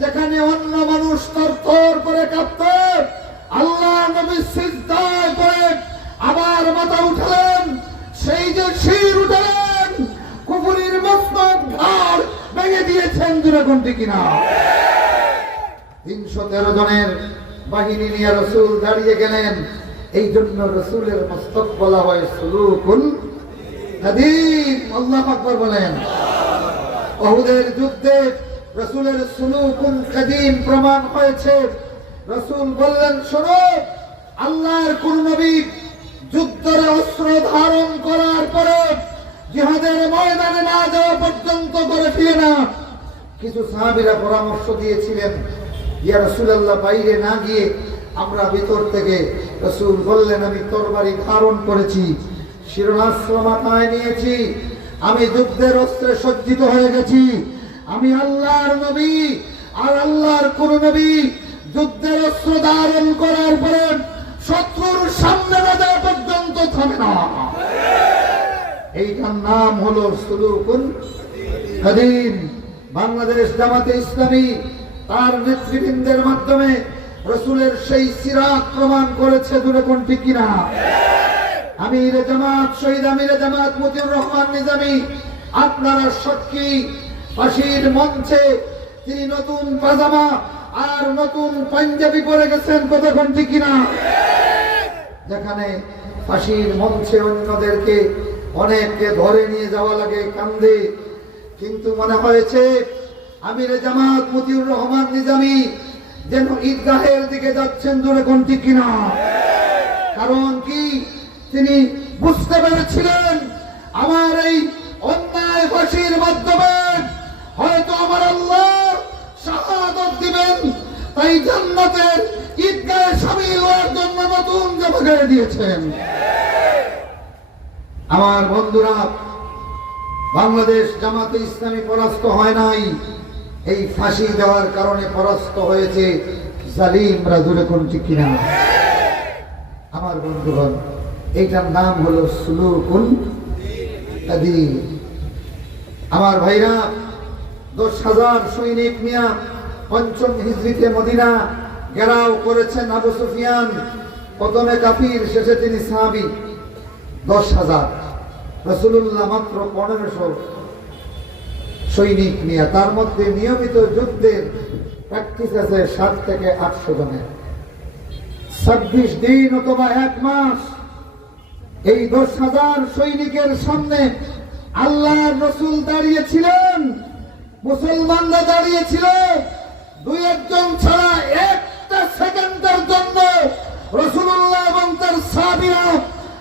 যেখানে অন্য মানুষ থরথর করে কাঁপত, আল্লাহ নবী সিজদায় পড়ে আবার মাথা উঠালেন। সেই যে শির উঠালেন, কুফরির মস্তক ঘাড় ভেঙে দিয়েছেন। যেরকম ঠিক কিনা? 313 জনের বাহিনী নিয়ে রাসূল দাঁড়িয়ে গেলেন। এই জন্য রাসূলের মস্তক বলা হয় সুলুকুল কাদিম। আল্লাহু আকবার বলেন। উহুদের যুদ্ধে রাসূলের সুলুকুল কাদিম প্রমাণ হয়েছে। রাসূল বললেন, শোনো, আল্লাহর কোন নবী যুদ্ধের অস্ত্র ধারণ করার পরে জিহাদের ময়দানে না যাওয়া পর্যন্ত করে ফিরে না। কিছু সাহাবীরা পরামর্শ দিয়েছিলেন, ইয়া রাসূলুল্লাহ, বাইরে না গিয়ে আমরা ভিতর থেকে। রাসূল বললেন, আমি তরবারি ধারণ করেছি, শিরোনাস্ত্র মাথায় নিয়েছি, আমি যুদ্ধের অস্ত্রে সজ্জিত হয়ে গেছি, আমি আল্লাহর নবী, আর আল্লাহর কোন নবী যুদ্ধের অস্ত্র ধারণ করার পরে শত্রুর সামনে না যাওয়া পর্যন্ত থামে না। এইটার নাম হলো সুলুকুল কাদিম। বাংলাদেশ জামাতে ইসলামী তার নেতৃবৃন্দের মাধ্যমে রাসূলের সেই সিরাত প্রমাণ করেছে, দূরে কোন ঠিক কিনা? আমিরে জামাত শহীদ আমিরে জামাত মতিউর রহমান নিজামী আপনারা সাক্ষী। ফাঁসির মঞ্চে তিনি নতুন পাজামা আর নতুন পাঞ্জাবি পরে গেছেন, কতক্ষণ ঠিক কিনা? যেখানে ফাঁসির মঞ্চে অন্যদেরকে অনেককে ধরে নিয়ে যাওয়া লাগে কান্দে, কিন্তু মনে হয়েছে আমিরে জামাত মতিউর রহমান নিজামী যেন ঈদগাহের দিকে যাচ্ছেন, দূরে কোন ঠিক কিনা? কারণ কি, তিনি বুঝতে পেরেছিলেন আমার এই অন্যায় ফাঁসির মাধ্যমে হয়তো আমার আল্লাহ শাহাদাত দিবেন, তাই জান্নাতের ঈদগাহে শামিল হওয়ার জন্য নতুন জামা গায়ে দিয়েছেন। আমার বন্ধুরা, বাংলাদেশ জামাতে ইসলামী পরাস্ত হয় নাই, এই ফাঁসি দেওয়ার কারণে পরাস্ত হয়েছে জালিমরা, দূরে কোন ঠিক কিনা? আমার বন্ধুগণ, এইটার নাম হলো সুলুকুল কাদিম। আমার ভাইরা, 10,000 সৈনিক নিয়ে 5ম হিজরিতে মদিনা ঘেরাও করেছেন আবু সুফিয়ান। প্রথমে কাফির, শেষে তিনি সাহাবী। 10,000, রাসূলুল্লাহ মাত্র 1500 সৈনিক নিয়ে, তার মধ্যে নিয়মিত যুদ্ধের প্র্যাকটিস আছে 7 থেকে 800 জনের। 26 দিন অথবা 1 মাস এই 10,000 সৈনিকের সামনে আল্লাহর রাসূল দাঁড়িয়েছিলেন, মুসলমানরা দাঁড়িয়েছিল। 2-1 জন ছাড়া একটা সেকেন্ডের জন্য রাসূলুল্লাহ এবং তার সাহাবীরা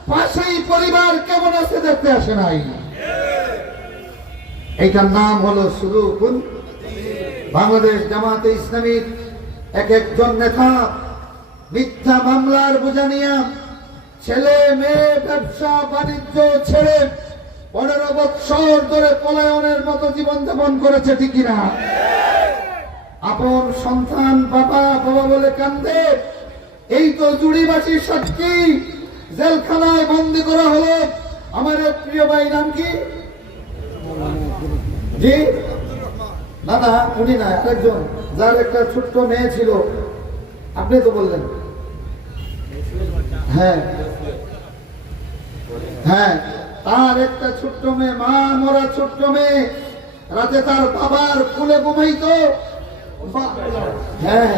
পাশেই পরিবার কেমন আছে দেখতে আসে নাই। এইটার নাম হলো সুলুকুল। বাংলাদেশ জামাতে ইসলামীর একজন নেতা মিথ্যা মামলার বোঝা নিয়ে ছেলে মেয়ে ব্যবসা বাণিজ্য ছেড়ে 15 বছর ধরে পলায়নের মতো জীবন যাপন করেছে, ঠিক কিনা? আপন সন্তান বাবা বাবা বলে কান্দে। এই তো জুড়িবাসী সাক্ষী, জেলখানায় বন্দী করা হলো। আমার প্রিয় ভাই নাম কি? জি না না, উনি না, আরেকজন, যার একটা ছোট্ট মেয়ে ছিল, আপনি তো বললেন। হ্যাঁ হ্যাঁ, তার একটা ছোট্ট মেয়ে, মা মরা ছোট্ট মেয়ে, রাতে তার বাবার কোলে ঘুমাইতো। হ্যাঁ,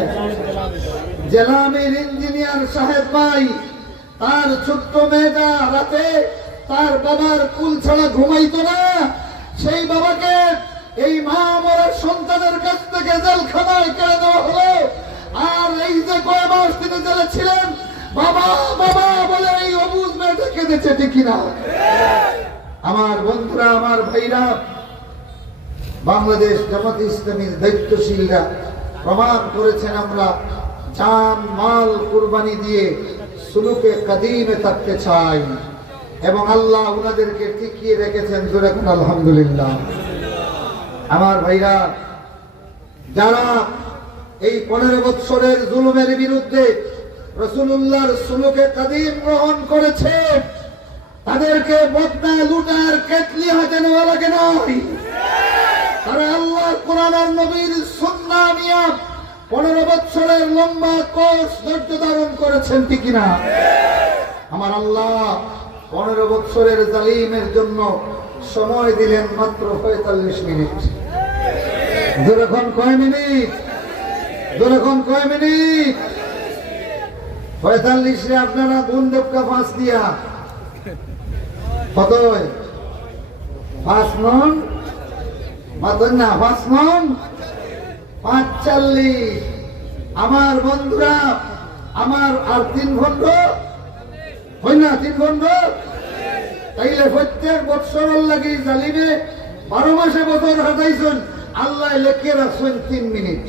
জেলামের ইঞ্জিনিয়ার সাহেব ভাই, তার ছোট্ট মেয়েটা রাতে তার বাবার কুল ছাড়া ঘুমাইতো না। সেই বাবাকে এই মা মরা সন্তানের কাছ থেকে জেলখানায় কেড়ে দেওয়া হলো। আর এই যে কয় মাস তিনি জেলে ছিলেন, বাবা বাবা বলে এই অবুঝ মেয়েটা কেঁদেছে, ঠিক কিনা? আমার বন্ধুরা, আমার ভাইরা, বাংলাদেশ জামাতে ইসলামীর দায়িত্বশীলরা প্রমাণ করেছেন আমরা জান মাল কুরবানি দিয়ে সুলুকে কাদিমে থাকতে চাই, এবং আল্লাহ ওনাদেরকে টিকিয়ে রেখেছেন, জোরে কোন আলহামদুলিল্লাহ। আমার ভাইরা, যারা এই 15 বছরের জুলুমের বিরুদ্ধে রাসূলুল্লাহর সুলুকে কাদিম গ্রহণ করেছে, তাদেরকে বদনা লুটার কেতলি হাতে নেওয়া লাগে নয়। তারা আল্লাহর কোরআন আর নবীর সুন্নাহ নিয়ে 15 বছরের লম্বা কোর্স ধৈর্য ধারণ করেছেন, ঠিক কিনা? আমার আল্লাহ 15 বছরের জালিমের জন্য সময় দিলেন মাত্র 45 মিনিট। যেরকম কয় মিনিট? যেরকম কয় মিনিট? 45 আপনারা গুণ দক্কা 5 দিয়া কত? 5 নং মাত্র না, 5 নং 45। আমার বন্ধুরা, আমার আর 3 ঘন্টা হয় না, 3 ঘন্টা। তাইলে প্রত্যেক বছর লাগি জালিমে 12 মাসে বছর হাতাইছেন, আল্লাহ লেখে রাখছেন 3 মিনিট।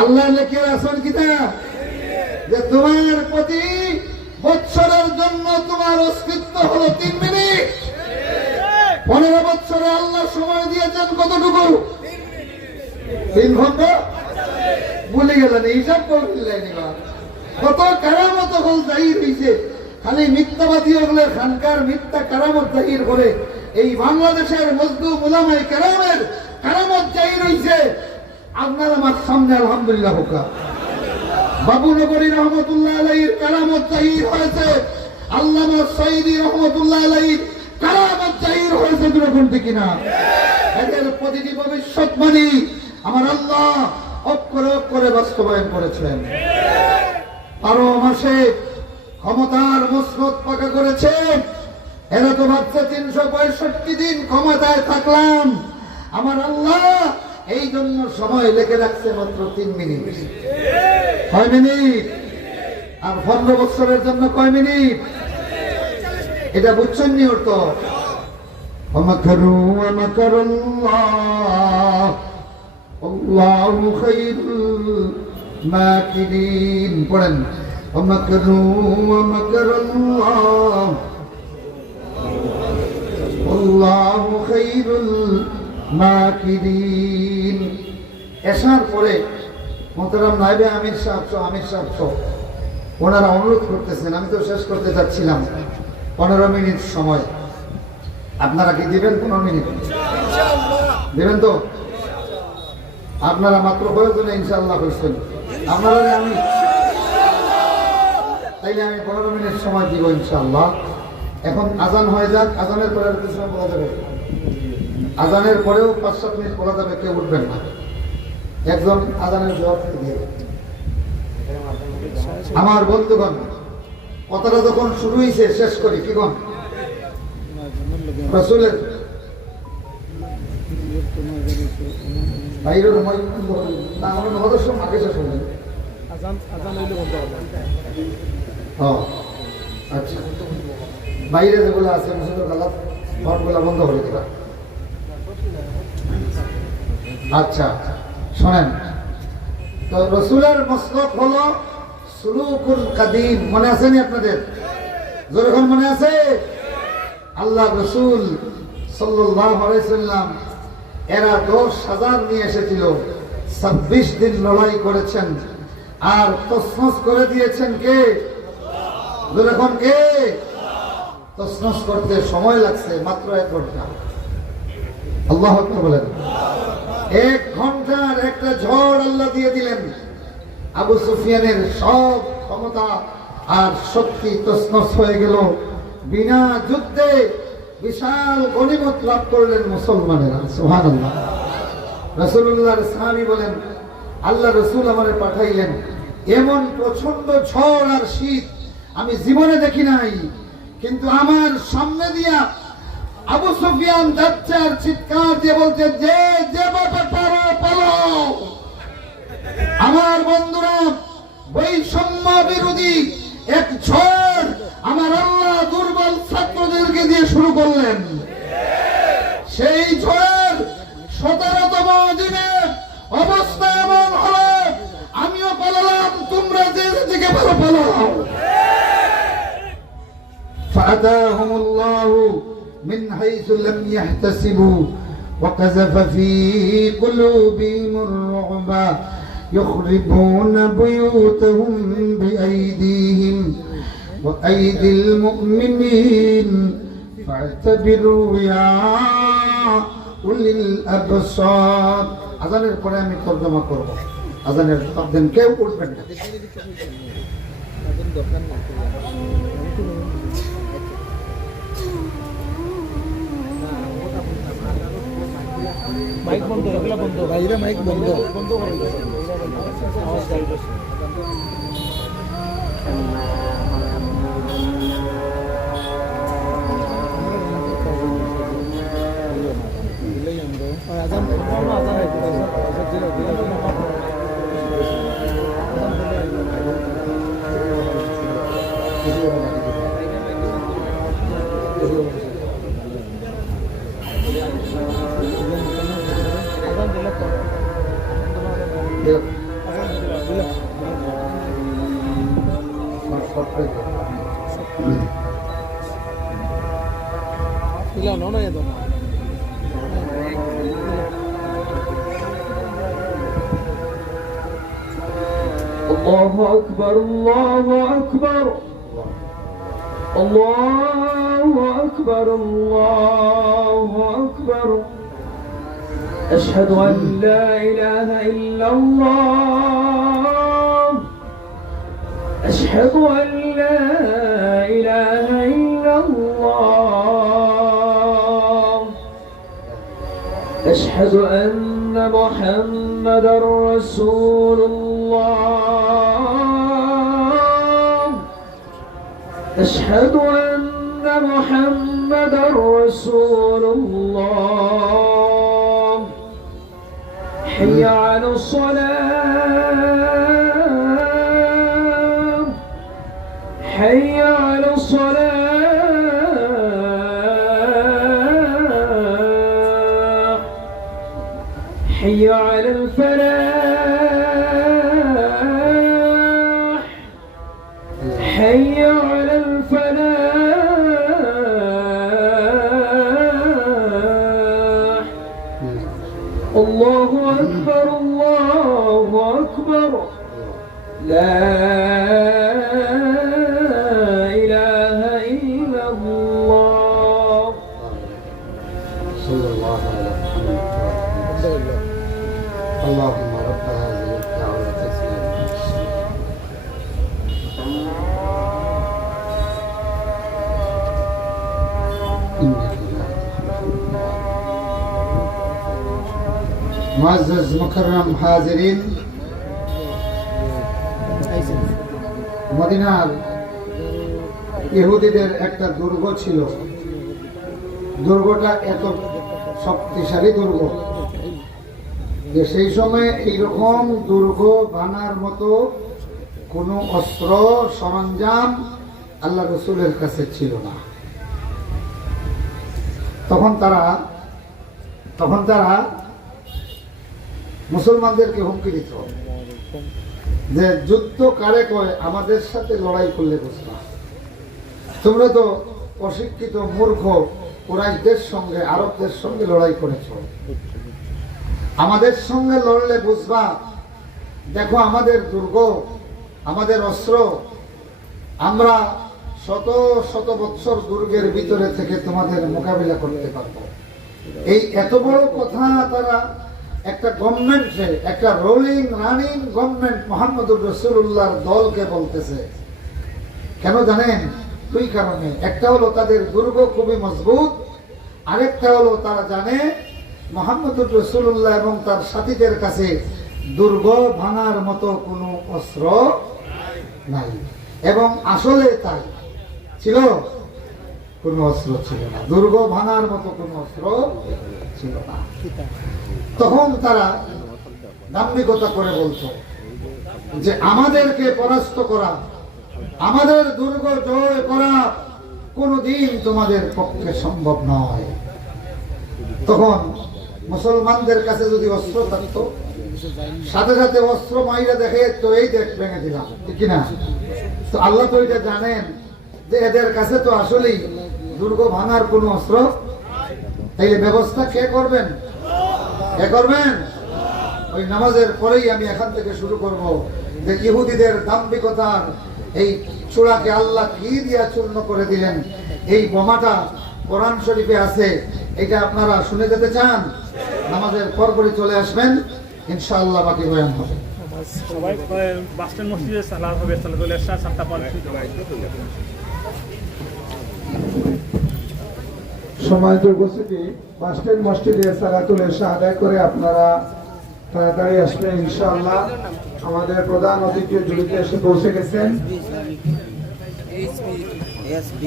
আল্লাহ লেখে রাখছেন কিনা, যে তোমার প্রতি বছরের জন্য তোমার অস্তিত্ব হলো 3 মিনিট। 15 বছরে আল্লাহ সময় দিয়েছেন কতটুকু? তিন খন্ড ভুলে গেলেন, হিসাব করলেন। এবার কত কারামত হল জাহির হয়েছে, খালি মিথ্যাবাদী হলে খানকার মিথ্যা কারামত জাহির করে এই বাংলাদেশের মজদুম উলামায়ে কেরামের কারামত জাহির হয়েছে আপনার আমার সামনে। আলহামদুলিল্লাহ হোকা। বাবুনগরী রহমতুল্লাহ আলাইহির কারামত জাহির হয়েছে, আল্লামা সাইদি রহমতুল্লাহ আলাইহির কারামত জাহির হয়েছে। দুরকমটি কিনা? এদের প্রতিটি ভবিষ্যৎবাণী আমার আল্লাহ অক্ষরে অক্ষরে বাস্তবায়ন করেছেন। 12 মাসে ক্ষমতার মসনদ পাকা করেছে। এরা তো ভাবছে 365 দিন ক্ষমতায় থাকলাম। আমার আল্লাহ এই জন্য সময় লিখে রাখছে মাত্র 3 মিনিট। কয় মিনিট? আর 15 বছরের জন্য কয় মিনিট? এটা বুঝছেন নি? অর্থ ومكروا ومكر الله والله خير الماكرين। পড়েন ومكروا ومكر الله والله خير الماكرين। এশার পরে মোহতারাম নায়েবে আমির সাহেব ওনারা অনুরোধ করতেছেন, আমি তো শেষ করতে যাচ্ছিলাম, 15 মিনিট সময় আপনারা কি দিবেন? 15 মিনিট দিবেন তো? আপনারা মাত্র প্রয়োজনে ইনশাআল্লাহ করছেন আপনারা। আমি তাইলে আমি 15 মিনিট সময় দিব ইনশাআল্লাহ। এখন আজান হয়ে যাক, আজানের পরে আর কিছু সময় বলা যাবে, আজানের পরেও 5-7 মিনিট বলা যাবে, কেউ উঠবেন না। একজন আজানের জবাব দিয়ে আমার বন্ধুগণ, কথাটা যখন শুরু হয়েছে শেষ করি। কি গণ রাসূলের বাইরের সময় না আমরা 9 সময় আগে শেষ হয়ে আজান হইলে বন্ধ হবে। আচ্ছা, বাইরে যেগুলো আছে মুসলিমের গালাত ঘরগুলো বন্ধ করে দিবা। আচ্ছা শোনেন তো, রাসূলের মসলক হলো সুলুকুল কাদিম। মনে আছে নি আপনাদের? যখন মনে আছে, আল্লাহ রাসূল সাল্লাল্লাহু আলাইহি সাল্লাম এরা 10,000 নিয়ে এসেছিল, 26 দিন লড়াই করেছেন আর তছনছ করে দিয়েছেন কে? যখন কে? তছনছ করতে সময় লাগছে মাত্র 1 ঘন্টা। আল্লাহু আকবার বলেন। 1 ঘন্টার একটা ঝড় আল্লাহ দিয়ে দিলেন। আবু সুফিয়ানের সব ক্ষমতা আর শক্তি তছনছ হয়ে গেল। বিনা যুদ্ধে বিশাল গনিমত লাভ করলেন মুসলমানেরা। সুবহানাল্লাহ। রাসূলুল্লাহর সাহাবী বলেন, আল্লাহ রাসূল আমারে পাঠাইলেন, এমন প্রচন্ড ঝড় আর শীত আমি জীবনে দেখি নাই, কিন্তু আমার সামনে দিয়া আবু সুফিয়ান যাচ্ছে আর চিৎকার দিয়ে বলছে, যে যেভাবে পারো পালাও। আমার বন্ধুরা, বৈষম্য বিরোধী এক ঝড় আমার আল্লাহ দুর্বল ছাত্রদেরকে দিয়ে শুরু করলেন। সেই ঝড় 17তম দিনে অবস্থা এমন হলো, আমিও পালালাম, তোমরা যে দিকে পারো পালাও। فأتاهم الله من حيث لم يحتسبوا وقذف في قلوبهم الرعب يخربون بيوتهم بأيديهم وأيدي المؤمنين فاعتبروا يا أولي الأبصار। আজানের পরে আমি তরজমা করব। আজানের শব্দ কেউ উঠবেন না। মাইক বন্ধ, এগুলো বন্ধ, বাইরে মাইক বন্ধ বন্ধ করে দাও, আওয়াজ যাইতেছে। আজান আজান الله أكبر الله أكبر الله أكبر الله أكبر أشهد أن لا إله إلا الله أشهد أن لا إله إلا الله أشهد أن محمدا رسول الله أشهد أن محمدا رسول الله حي على الصلاة حي على الصلاة حي على الفلاح حي على الفلاح الله أكبر الله أكبر لا إله إلا الله صلى الله على محمد وسلم. اللهم رب هذه الدعوة মুআজ্জাজ মুকাররম হাজিরিন, মদিনার ইহুদিদের একটা দুর্গ ছিল। দুর্গটা এত শক্তিশালী দুর্গ যে সেই সময় এইরকম দুর্গ বানার মতো কোনো অস্ত্র সরঞ্জাম আল্লাহ রসুলের কাছে ছিল না। তখন তারা মুসলমানদেরকে হুমকি দিত যে যুদ্ধ কারে কয়, আমাদের সাথে লড়াই করলে বুঝবা। তোমরা তো অশিক্ষিত মূর্খ কুরাইশদের সঙ্গে আরবদের সঙ্গে লড়াই করেছ, আমাদের সঙ্গে লড়লে বুঝবা। দেখো আমাদের দুর্গ, আমাদের অস্ত্র, আমরা শত শত বৎসর দুর্গের ভিতরে থেকে তোমাদের মোকাবিলা করতে পারবো। এই এত বড় কথা তারা একটা গভর্নমেন্টে, একটা রানিং গভর্নমেন্ট মুহাম্মদুর রাসূলুল্লাহর দলকে বলতেছে। কেন জানেন? দুই কারণে। একটা হলো তাদের দুর্গ খুবই মজবুত, আরেকটা হলো তারা জানে মুহাম্মদুর রাসূলুল্লাহ এবং তার সাথীদের কাছে দুর্গ ভাঙার মতো কোনো অস্ত্র নাই। এবং আসলে তাই ছিল, কোনো অস্ত্র ছিল না, দুর্গ ভাঙার মতো কোনো অস্ত্র ছিল না। তখন তারা দাম্ভিকতা করে বলতো যে আমাদেরকে পরাস্ত করা, আমাদের দুর্গ জয় করা কোনদিন তোমাদের পক্ষে সম্ভব নয়। তখন মুসলমানদের কাছে যদি অস্ত্র থাকতো, সাথে সাথে অস্ত্র মাইরা দেখে তো এই দেখ ভেঙে দিলাম, ঠিক না? তো আল্লাহ তো এটা জানেন যে এদের কাছে তো আসলেই দুর্গ ভাঙার কোনো অস্ত্র। তাইলে ব্যবস্থা কে করবেন? কে করবেন? ওই নামাজের পরেই আমি এখান থেকে শুরু করব যে ইহুদিদের দাম্ভিকতার এই চূড়াকে আল্লাহ কি দিয়া চূর্ণ করে দিলেন। এই বোমাটা কোরআন শরীফে আছে, এটা আপনারা শুনে যেতে চান? নামাজের পরপরই চলে আসবেন, ইনশাআল্লাহ বাকি বয়ান হবে। সবাই বাসস্ট্যান্ড মসজিদে সালাত হবে, সালাতুল ইশা 7:50। সম্মানিত উপস্থিতি, বাসস্ট্যান্ড মসজিদে সালাতুল ইশা আদায় করে আপনারা তাড়াতাড়ি আসবেন ইনশাআল্লাহ। আমাদের প্রধান অতিথি জুড়িতে এসে পৌঁছে গেছেন। SB